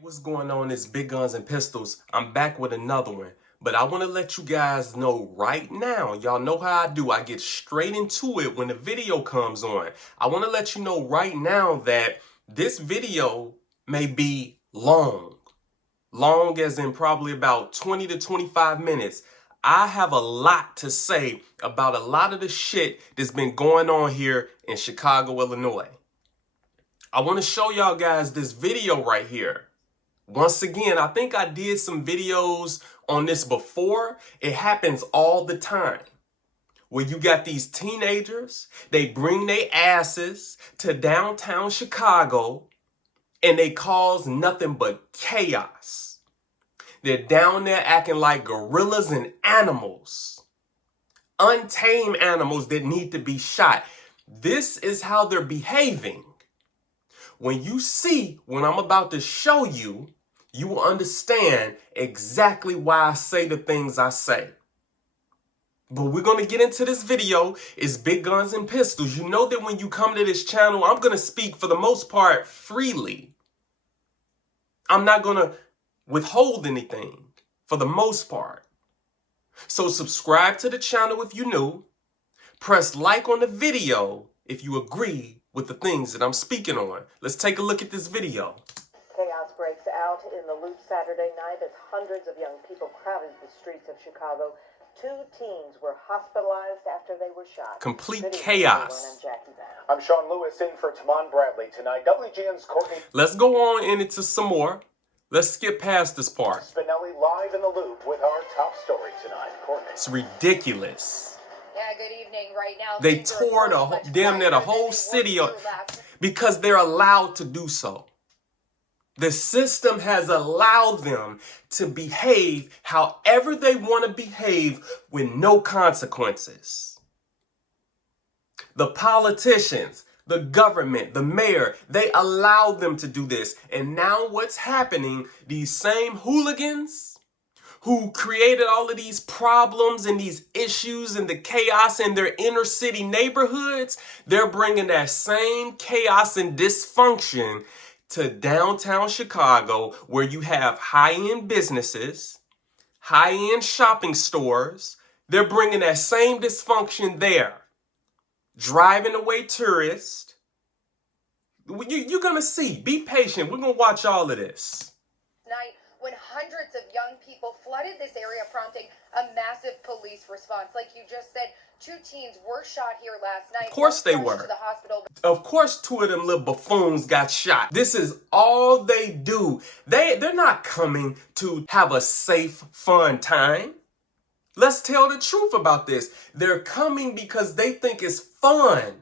What's going on? It's Big Guns and Pistols. I'm back with another one. But I want to let you guys know right now, y'all know how I do. I get straight into it when the video comes on. I want to let you know right now that this video may be long. Long as in probably about 20 to 25 minutes. I have a lot to say about a lot of the shit that's been going on here in Chicago, Illinois. I want to show y'all guys this video right here. Once again, I think I did some videos on this before. It happens all the time. Where you got these teenagers, they bring their asses to downtown Chicago and they cause nothing but chaos. They're down there acting like gorillas and animals. Untamed animals that need to be shot. This is how they're behaving. When you see what I'm about to show you, you will understand exactly why I say the things I say. But we're going to get into this video. It's Big Guns and Pistols. You know that when you come to this channel, I'm going to speak for the most part freely. I'm not going to withhold anything for the most part. So subscribe to the channel if you're new. Press like on the video if you agree with the things that I'm speaking on. Let's take a look at this video. Chaos breaks out in the Loop Saturday night as hundreds of young people crowded the streets of Chicago. 2 teens were hospitalized after they were shot. Complete chaos. I'm Sean Lewis in for Tamon Bradley tonight. WGN's Courtney. Let's go on into some more. Let's skip past this part. Spinelli live in the Loop with our top story tonight. Courtney. It's ridiculous. Yeah, good evening. Right now, they tore damn near the whole city up because they're allowed to do so. The system has allowed them to behave however they want to behave with no consequences. The politicians, the government, the mayor, they allowed them to do this. And now what's happening, these same hooligans who created all of these problems and these issues and the chaos in their inner city neighborhoods, they're bringing that same chaos and dysfunction to downtown Chicago, where you have high-end businesses, high-end shopping stores. They're bringing that same dysfunction there. Driving away tourists. You're going to see. Be patient. We're going to watch all of this. Night, when hundreds of young people flooded this area, prompting a massive police response. Like you just said, 2 teens were shot here last night. Of course they were. To the hospital. Of course 2 of them little buffoons got shot. This is all they do. They're not coming to have a safe, fun time. Let's tell the truth about this. They're coming because they think it's fun.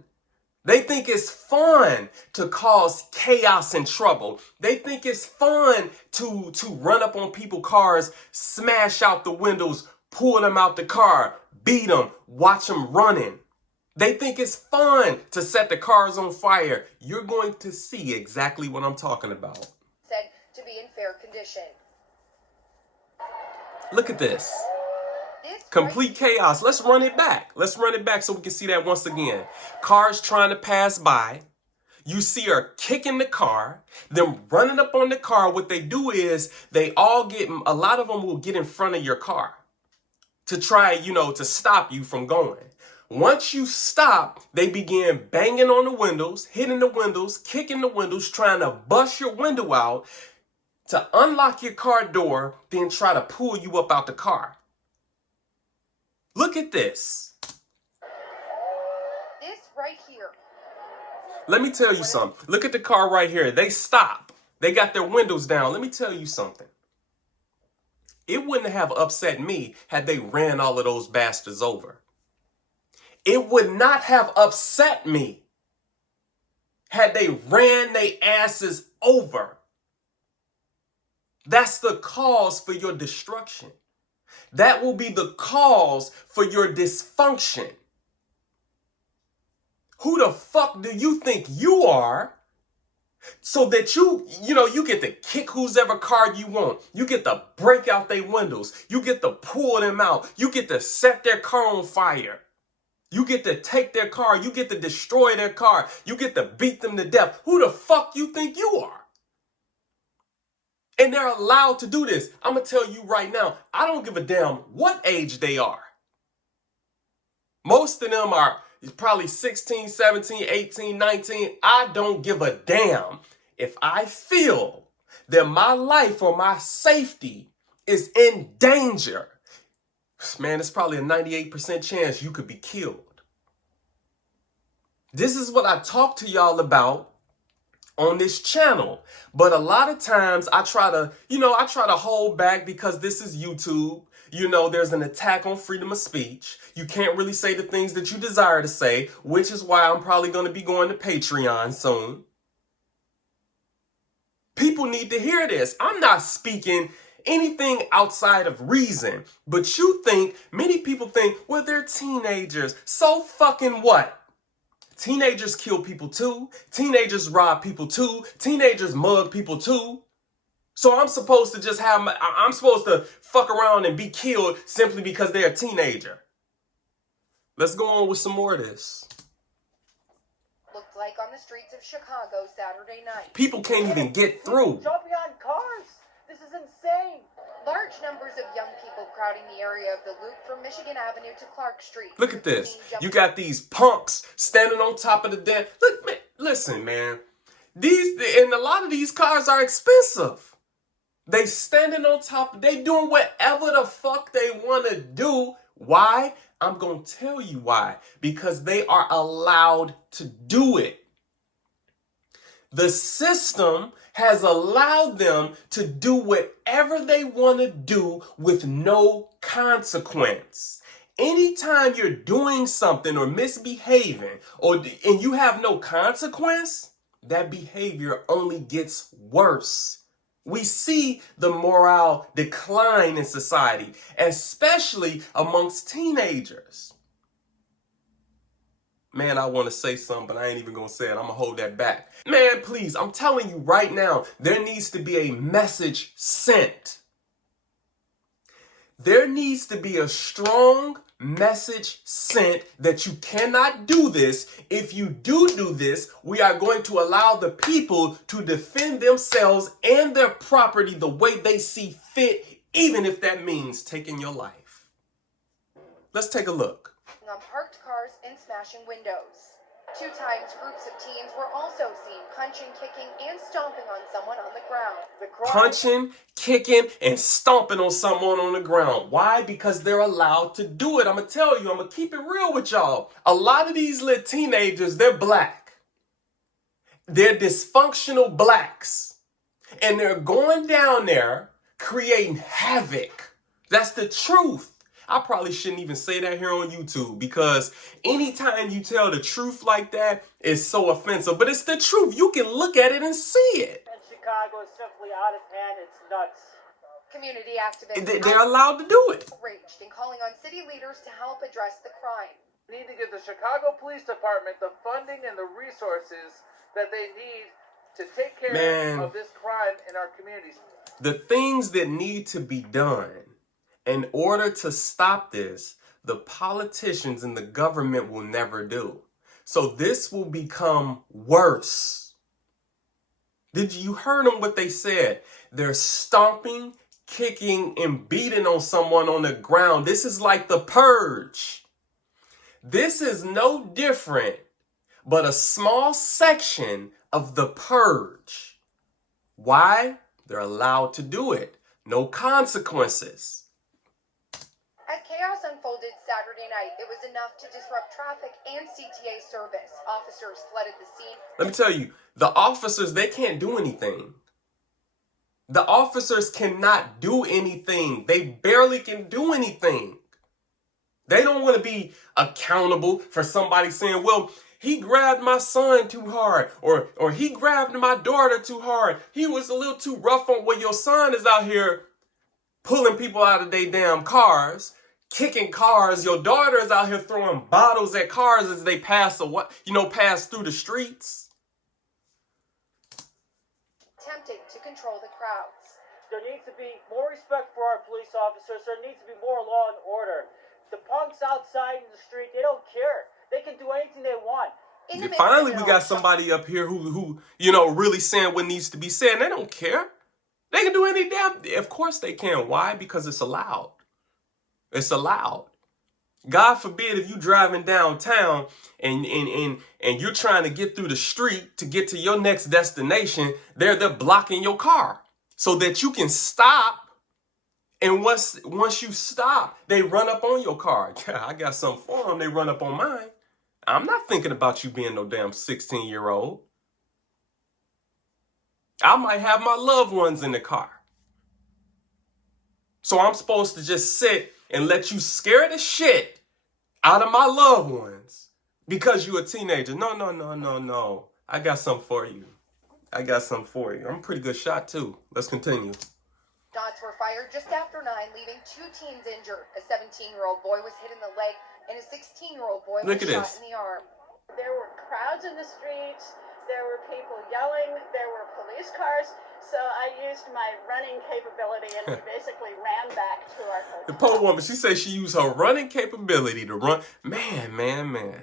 They think it's fun to cause chaos and trouble. They think it's fun to run up on people's cars, smash out the windows, pull them out the car, beat them, watch them running. They think it's fun to set the cars on fire. You're going to see exactly what I'm talking about. Said to be in fair condition. Look at this. Complete chaos. Let's run it back. Let's run it back so we can see that once again. Cars trying to pass by. You see her kicking the car, them running up on the car. What they do is a lot of them will get in front of your car to try, to stop you from going. Once you stop, they begin banging on the windows, hitting the windows, kicking the windows, trying to bust your window out to unlock your car door, then try to pull you up out the car. Look at this. This right here. Let me tell you something. Look at the car right here. They stop. They got their windows down. Let me tell you something. It wouldn't have upset me had they ran all of those bastards over. It would not have upset me had they ran their asses over. That's the cause for your destruction. That will be the cause for your dysfunction. Who the fuck do you think you are so that you get to kick whose ever car you want? You get to break out their windows. You get to pull them out. You get to set their car on fire. You get to take their car. You get to destroy their car. You get to beat them to death. Who the fuck you think you are? And they're allowed to do this. I'm going to tell you right now, I don't give a damn what age they are. Most of them are probably 16, 17, 18, 19. I don't give a damn. If I feel that my life or my safety is in danger, man, it's probably a 98% chance you could be killed. This is what I talk to y'all about on this channel. But a lot of times I try to hold back because this is YouTube. You know, there's an attack on freedom of speech. You can't really say the things that you desire to say, which is why I'm probably going to be going to Patreon soon. People need to hear this. I'm not speaking anything outside of reason. But many people think, well, they're teenagers. So fucking what? Teenagers kill people too. Teenagers rob people too. Teenagers mug people too. So I'm supposed to fuck around and be killed simply because they're a teenager. Let's go on with some more of this. Looked like on the streets of Chicago Saturday night. People can't even get through. Jumping on cars. This is insane. Large numbers of young people crowding the area of the loop from Michigan Avenue to Clark Street. Look at this. You got these punks standing on top of the damn. Look, man, listen, man. And a lot of these cars are expensive. They standing on top. They doing whatever the fuck they want to do. Why? I'm going to tell you why. Because they are allowed to do it. The system has allowed them to do whatever they want to do with no consequence. Anytime you're doing something or misbehaving and you have no consequence, that behavior only gets worse. We see the morale decline in society, especially amongst teenagers. Man, I want to say something, but I ain't even going to say it. I'm going to hold that back. Man, please, I'm telling you right now, there needs to be a message sent. There needs to be a strong message sent that you cannot do this. If you do this, we are going to allow the people to defend themselves and their property the way they see fit, even if that means taking your life. Let's take a look. On parked cars and smashing windows. 2 times, groups of teens were also seen punching, kicking, and stomping on someone on the ground. Punching, kicking, and stomping on someone on the ground. Why? Because they're allowed to do it. I'm going to tell you, I'm going to keep it real with y'all. A lot of these little teenagers, they're black. They're dysfunctional blacks. And they're going down there creating havoc. That's the truth. I probably shouldn't even say that here on YouTube because anytime you tell the truth like that, it's so offensive. But it's the truth. You can look at it and see it. And Chicago is simply out of hand. It's nuts. Community activists They're allowed to do it. outraged and calling on city leaders to help address the crime. We need to give the Chicago Police Department the funding and the resources that they need to take care of this crime in our communities. The things that need to be done in order to stop this, the politicians and the government will never do. So this will become worse. Did you heard them what they said? They're stomping, kicking, and beating on someone on the ground. This is like the purge. This is no different but a small section of the purge. Why? They're allowed to do it. No consequences. As chaos unfolded Saturday night, it was enough to disrupt traffic and CTA service. Officers flooded the scene. Let me tell you, the officers, they can't do anything. The officers cannot do anything. They barely can do anything. They don't want to be accountable for somebody saying, well, he grabbed my son too hard, or he grabbed my daughter too hard. He was a little too rough on where your son is out here pulling people out of their damn cars, kicking cars. Your daughter is out here throwing bottles at cars as they pass through the streets. Attempting to control the crowds. There needs to be more respect for our police officers. There needs to be more law and order. The punks outside in the street, they don't care. They can do anything they want. Finally, we got somebody up here who really saying what needs to be said. They don't care. They can do do any damn. Of course they can. Why? Because it's allowed. It's allowed. God forbid if you driving downtown and you're trying to get through the street to get to your next destination, they're blocking your car so that you can stop. And once you stop, they run up on your car. Yeah, I got something for them. They run up on mine. I'm not thinking about you being no damn 16-year-old. I might have my loved ones in the car. So I'm supposed to just sit and let you scare the shit out of my loved ones because you're a teenager. No. I got something for you. I'm a pretty good shot too. Let's continue. Shots were fired just after 9, leaving 2 teens injured. A 17-year-old boy was hit in the leg, and a 16-year-old boy was shot in the arm. There were crowds in the streets. There were people yelling. There were police cars. So I used my running capability and we basically ran back to our hotel. The poor woman, she said she used her running capability to run. Man.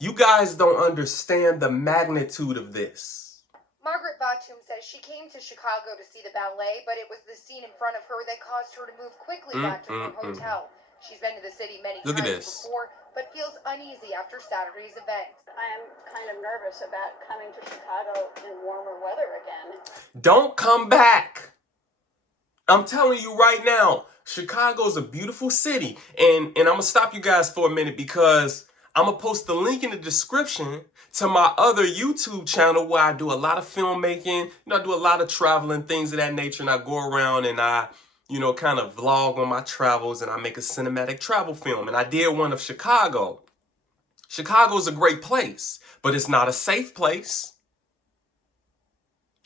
You guys don't understand the magnitude of this. Margaret Batum says she came to Chicago to see the ballet, but it was the scene in front of her that caused her to move quickly back to her hotel. She's been to the city many times before, but feels uneasy after Saturday's event. I am kind of nervous about coming to Chicago in warmer weather again. Don't come back. I'm telling you right now, Chicago's a beautiful city. And I'm going to stop you guys for a minute because I'm going to post the link in the description to my other YouTube channel where I do a lot of filmmaking. I do a lot of traveling, things of that nature. And I go around and I, kind of vlog on my travels and I make a cinematic travel film. And I did one of Chicago. Chicago's a great place, but it's not a safe place.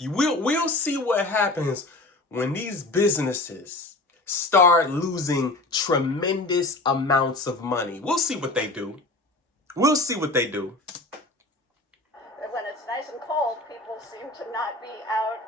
We'll see what happens when these businesses start losing tremendous amounts of money. We'll see what they do. When it's nice and cold, people seem to not be out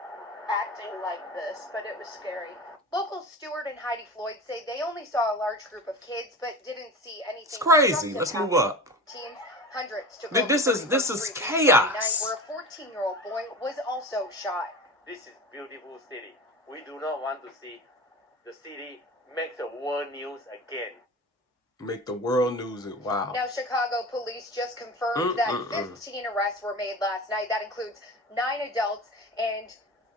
acting like this, but it was scary. Locals Stuart and Heidi Floyd say they only saw a large group of kids, but didn't see anything. It's crazy. Let's move up. Teens, hundreds took This is chaos. Where a 14-year-old boy was also shot. This is beautiful city. We do not want to see the city make the world news again. Make the world news. Wow. Now, Chicago police just confirmed that 15 arrests were made last night. That includes 9 adults and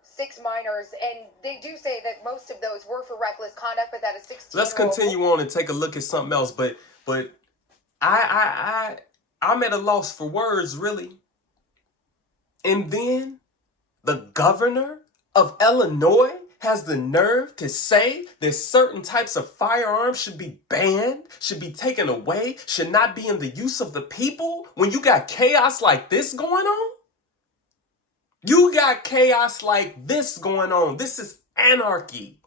6 minors. And they do say that most of those were for reckless conduct, but that a 16-year-old... Let's continue on and take a look at something else. But I'm at a loss for words, really. And then the governor of Illinois has the nerve to say that certain types of firearms should be banned, should be taken away, should not be in the use of the people when you got chaos like this going on? You got chaos like this going on. This is anarchy.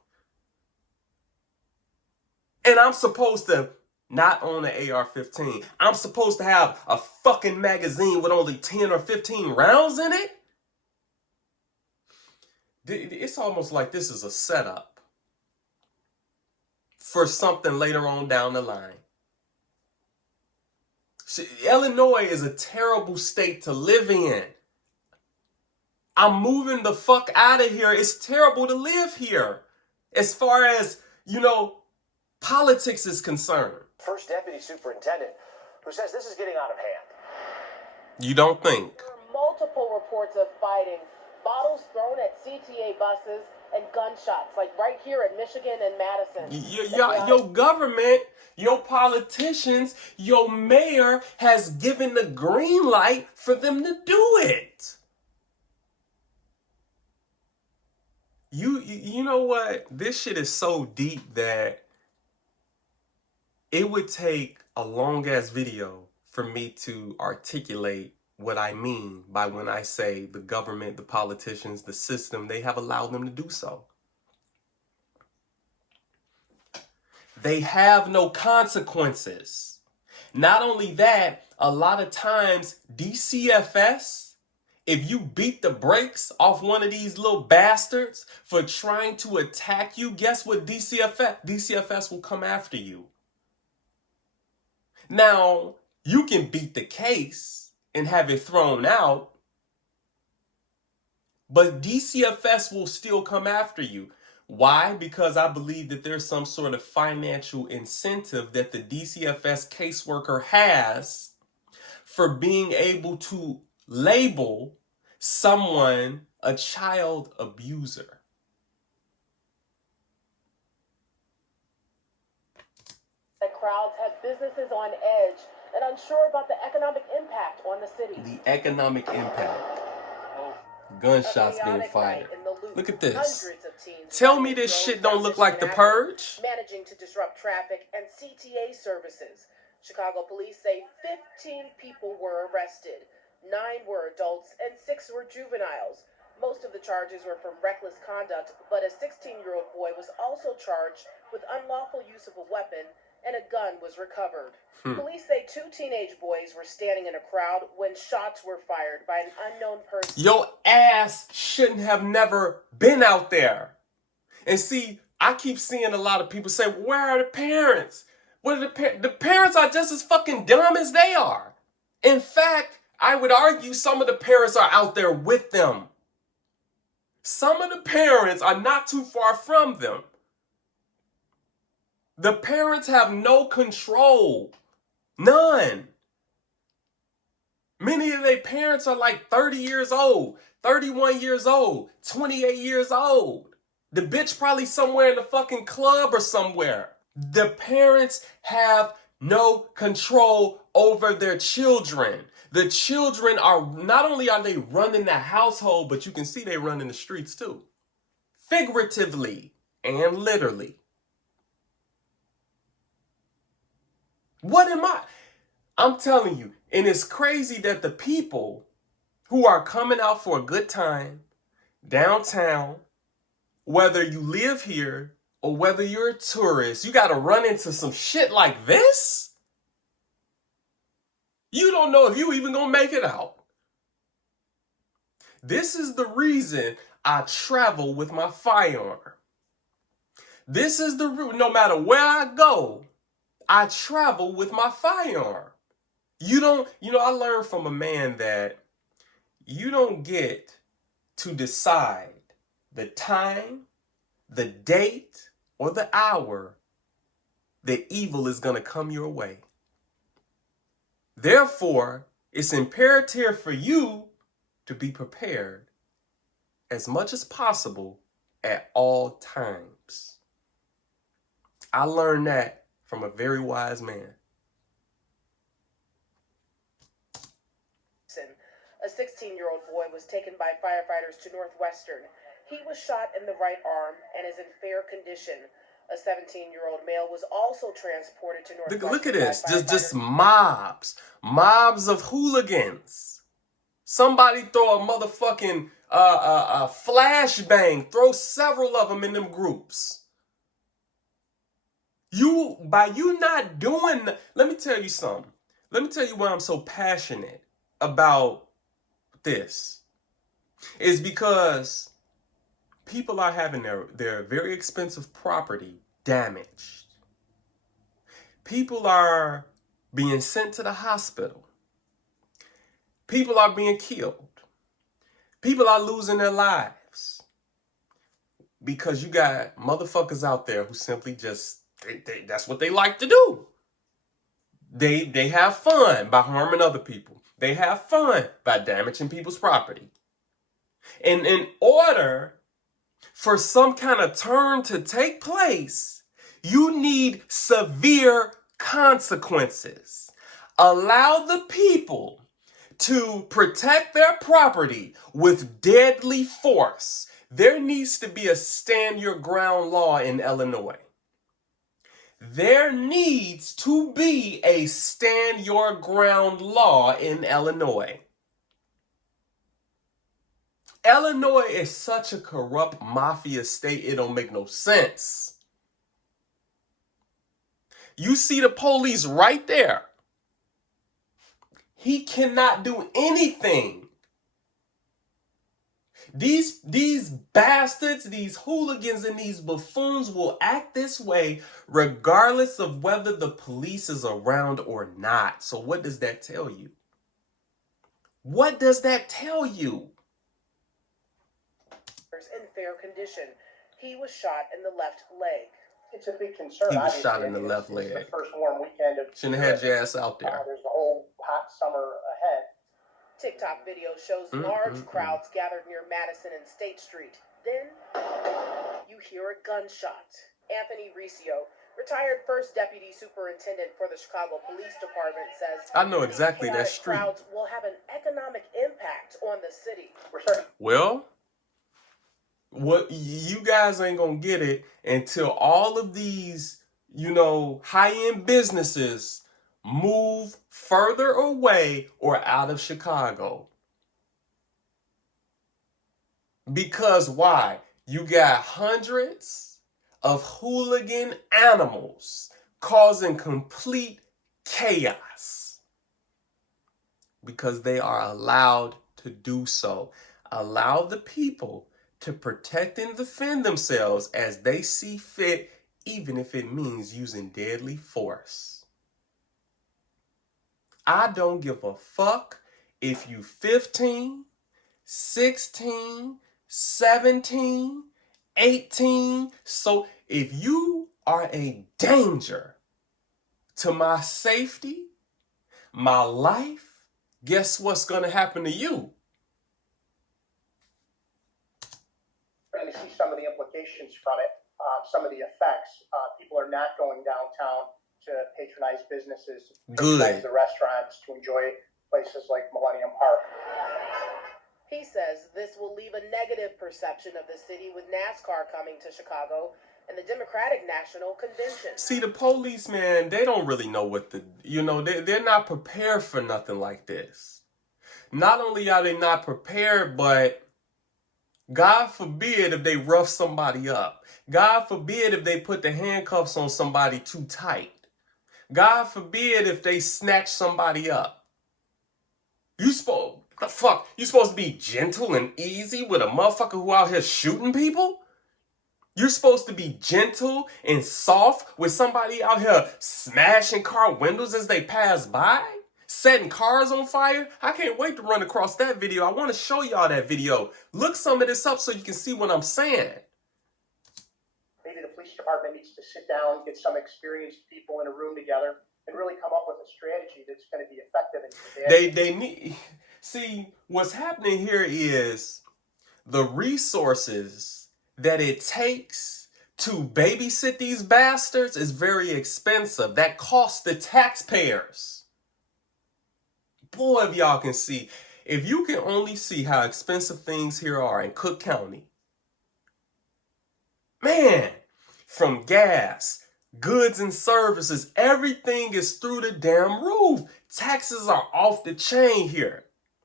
And I'm supposed to not own an AR-15. I'm supposed to have a fucking magazine with only 10 or 15 rounds in it? It's almost like this is a setup for something later on down the line. Illinois is a terrible state to live in. I'm moving the fuck out of here. It's terrible to live here. As far as, politics is concerned. First Deputy Superintendent, who says this is getting out of hand. You don't think? There are multiple reports of fighting. Bottles thrown at CTA buses and gunshots, like right here in Michigan and Madison. Your government, your politicians, your mayor has given the green light for them to do it. You know what? This shit is so deep that it would take a long ass video for me to articulate what I mean by when I say the government, the politicians, the system, they have allowed them to do so. They have no consequences. Not only that, a lot of times DCFS, if you beat the brakes off one of these little bastards for trying to attack you, guess what DCFS will come after you. Now, you can beat the case and have it thrown out, but DCFS will still come after you. Why? Because I believe that there's some sort of financial incentive that the DCFS caseworker has for being able to label someone a child abuser. The crowds had businesses on edge and unsure about the economic impact on the city. The economic impact. Gunshots being fired. Look at this. Tell me this shit don't look like The Purge. Managing to disrupt traffic and CTA services. Chicago police say 15 people were arrested. 9 were adults and 6 were juveniles. Most of the charges were from reckless conduct, but a 16-year-old boy was also charged with unlawful use of a weapon, and a gun was recovered. Police say 2 teenage boys were standing in a crowd when shots were fired by an unknown person. Your ass shouldn't have never been out there. And see, I keep seeing a lot of people say, where are the parents? What are the parents are just as fucking dumb as they are. In fact, I would argue some of the parents are out there with them. Some of the parents are not too far from them. The parents have no control. None. Many of their parents are like 30 years old, 31 years old, 28 years old. The bitch probably somewhere in the fucking club or somewhere. The parents have no control over their children. The children are, not only are they running the household, but you can see they run in the streets too. Figuratively and literally. What am I? I'm telling you, and it's crazy that the people who are coming out for a good time downtown, whether you live here or whether you're a tourist, you got to run into some shit like this? You don't know if you even gonna make it out. This is the reason I travel with my firearm. This is the route. No matter where I go, I travel with my firearm. I learned from a man that you don't get to decide the time, the date, or the hour that evil is going to come your way. Therefore, it's imperative for you to be prepared as much as possible at all times. I learned that from a very wise man. A 16-year-old boy was taken by firefighters to Northwestern. He was shot in the right arm and is in fair condition. A 17-year-old male was also transported to Northwestern. Look at this. Just mobs of hooligans. Somebody throw a motherfucking flashbang. Throw several of them in them groups. By you not doing, let me tell you something. Let me tell you why I'm so passionate about this. Is because people are having their very expensive property damaged. People are being sent to the hospital. People are being killed. People are losing their lives. Because you got motherfuckers out there who simply just, that's what they like to do. They have fun by harming other people. They have fun by damaging people's property. And in order for some kind of turn to take place, you need severe consequences. Allow the people to protect their property with deadly force. There needs to be a stand your ground law in Illinois. There needs to be a stand your ground law in Illinois. Illinois is such a corrupt mafia state, it don't make no sense. You see the police right there. He cannot do anything. These bastards, these hooligans, and these buffoons will act this way regardless of whether the police is around or not. So what does that tell you? What does that tell you? In fair condition. He was shot in the left leg. It's a big concern. He was obviously. shot in the left It's leg. the first warm weekend of Shouldn't have had your ass out there. There's the whole hot summer ahead. TikTok video shows large crowds gathered near Madison and State Street. Then you hear a gunshot. Anthony Riccio, retired first deputy superintendent for the Chicago Police Department, says I know exactly that street. Crowds will have an economic impact on the city. Well, what you guys ain't gonna get it until all of these, high-end businesses move further away or out of Chicago. Because why? You got hundreds of hooligan animals causing complete chaos because they are allowed to do so. Allow the people to protect and defend themselves as they see fit, even if it means using deadly force. I don't give a fuck if you 15, 16, 17, 18. So if you are a danger to my safety, my life, guess what's going to happen to you? We're going to see some of the implications from it, some of the effects. People are not going downtown to patronize businesses, patronize the restaurants, to enjoy places like Millennium Park. He says this will leave a negative perception of the city with NASCAR coming to Chicago and the Democratic National Convention. See, the police, man, they don't really know what they're not prepared for nothing like this. Not only are they not prepared, but God forbid if they rough somebody up. God forbid if they put the handcuffs on somebody too tight. God forbid if they snatch somebody up. You supposed to be gentle and easy with a motherfucker who out here shooting people? You're supposed to be gentle and soft with somebody out here smashing car windows as they pass by? Setting cars on fire? I can't wait to run across that video. I want to show y'all that video. Look some of this up so you can see what I'm saying. Maybe the police department needs to sit down, get some experienced people in a room together, and really come up with a strategy that's going to be effective. They need... See, what's happening here is the resources that it takes to babysit these bastards is very expensive. That costs the taxpayers. Boy, if y'all can see, if you can only see how expensive things here are in Cook County. Man, from gas, goods and services, everything is through the damn roof. Taxes are off the chain here.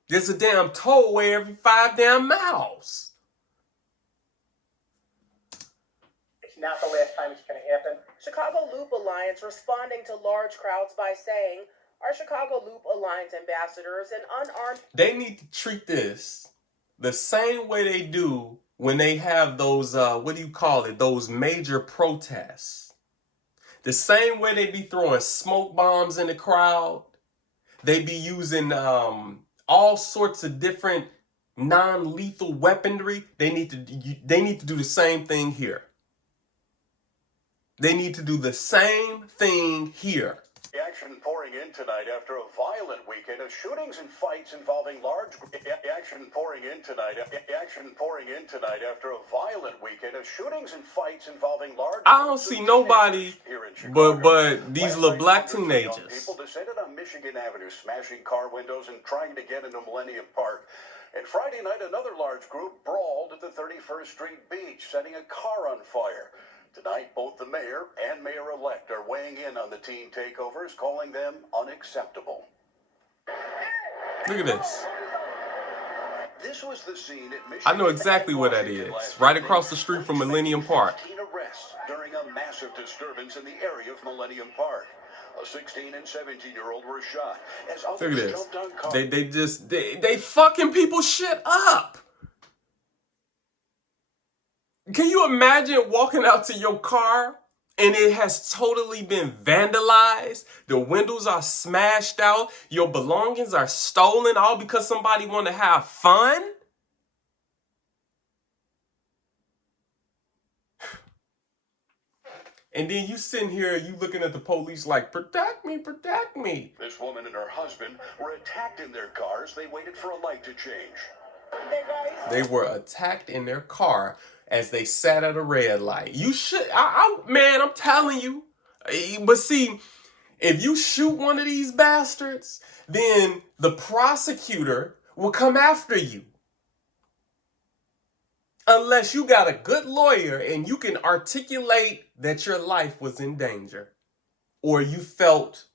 There's a damn tollway every 5 damn miles. It's not the last time it's going to happen. Chicago Loop Alliance responding to large crowds by saying, our Chicago Loop Alliance ambassadors and unarmed... They need to treat this the same way they do when they have those, those major protests. The same way they be throwing smoke bombs in the crowd. They be using all sorts of different non-lethal weaponry. They need to do the same thing here. They need to do the same thing here. Action pouring in tonight after a violent weekend of shootings and fights involving large action pouring in tonight after a violent weekend of shootings and fights involving large. I don't see nobody but these little black teenagers. People descended on Michigan Avenue, smashing car windows and trying to get into Millennium Park. And Friday night, another large group brawled at the 31st Street beach, setting a car on fire. Tonight, both the mayor and mayor-elect are weighing in on the teen takeovers, calling them unacceptable. Look at this. This was the scene at Michigan. I know exactly where that is. Right across the street from Millennium Park. 15 arrests during a massive disturbance in the area of Millennium Park. A 16 and 17-year-old were shot as others jumped on cars. They fucking people shit up. Can you imagine walking out to your car and it has totally been vandalized? The windows are smashed out. Your belongings are stolen, all because somebody want to have fun? And then you sitting here, you looking at the police like, protect me, protect me. This woman and her husband were attacked in their cars. They waited for a light to change. They were attacked in their car as they sat at a red light. You should, man, I'm telling you. But see, if you shoot one of these bastards, then the prosecutor will come after you. Unless you got a good lawyer and you can articulate that your life was in danger or you felt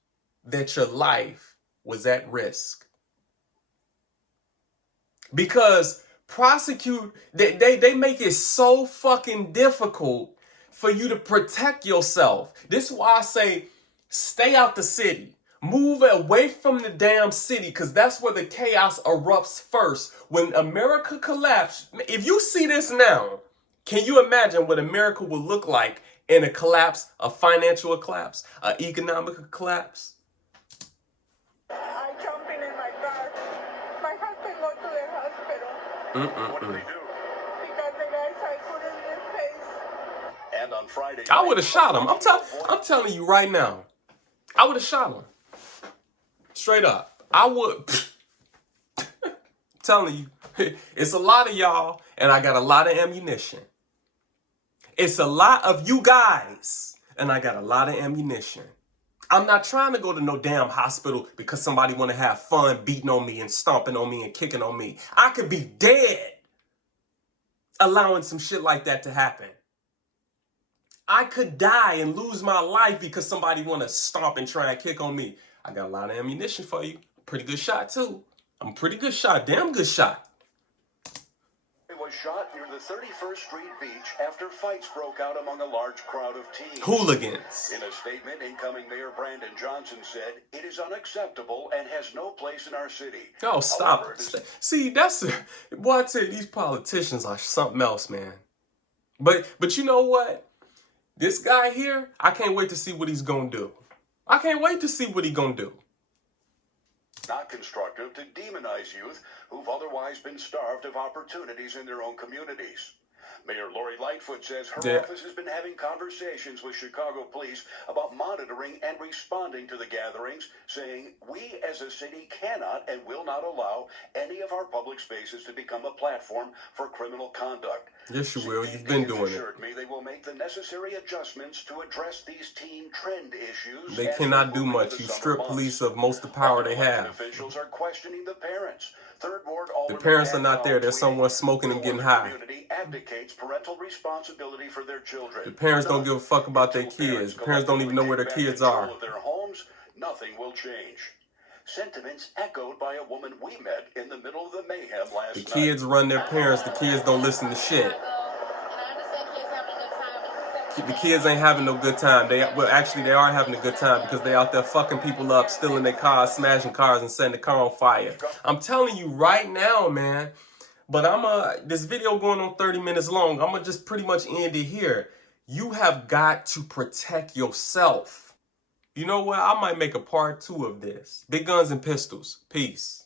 that your life was at risk. Because they make it so fucking difficult for you to protect yourself. This is why I say stay out the city. Move away from the damn city, because that's where the chaos erupts first. When America collapsed, if you see this now, can you imagine what America will look like in a collapse, a financial collapse, an economic collapse? I jumped in my car. My husband go to the hospital. What did they do? Because the guys I put in his face. And on Friday, I would have shot him. I'm telling you right now, I would have shot him. Straight up. I would. Telling you, it's a lot of y'all, and I got a lot of ammunition. It's a lot of you guys, and I got a lot of ammunition. I'm not trying to go to no damn hospital because somebody want to have fun beating on me and stomping on me and kicking on me. I could be dead allowing some shit like that to happen. I could die and lose my life because somebody want to stomp and try and kick on me. I got a lot of ammunition for you. Pretty good shot, too. I'm a pretty good shot. Damn good shot. It was shot near the 31st Street beach after fights broke out among a large crowd of teens. Hooligans. In a statement, incoming Mayor Brandon Johnson said, "It is unacceptable and has no place in our city." Oh, stop. See, that's... Boy, I tell you, these politicians are something else, man. But you know what? This guy here, I can't wait to see what he's going to do. I can't wait to see what he's going to do. Not constructive to demonize youth who've otherwise been starved of opportunities in their own communities. Mayor Lori Lightfoot says her office has been having conversations with Chicago police about monitoring and responding to the gatherings, saying, "We as a city cannot and will not allow any of our public spaces to become a platform for criminal conduct." Yes, you will. You've been doing it. Assured me they will make the necessary adjustments to address these teen trend issues. They cannot do much. You strip police of most of the power they have. Officials are questioning the parents. Third Ward The parents are not there. There's someone smoking and getting high. Advocates parental responsibility for their children. The parents don't give a fuck about their kids. The parents don't even know where their kids are. Of their homes, nothing will change. Sentiments echoed by a woman we met in the middle of the mayhem last night. The kids run their parents. The kids don't listen to shit. The kids ain't having no good time. They are having a good time because they out there fucking people up, stealing their cars, smashing cars, and setting the car on fire. I'm telling you right now, man. But this video going on 30 minutes long. I'm gonna just pretty much end it here. You have got to protect yourself. You know what? I might make a part 2 of this. Big guns and pistols. Peace.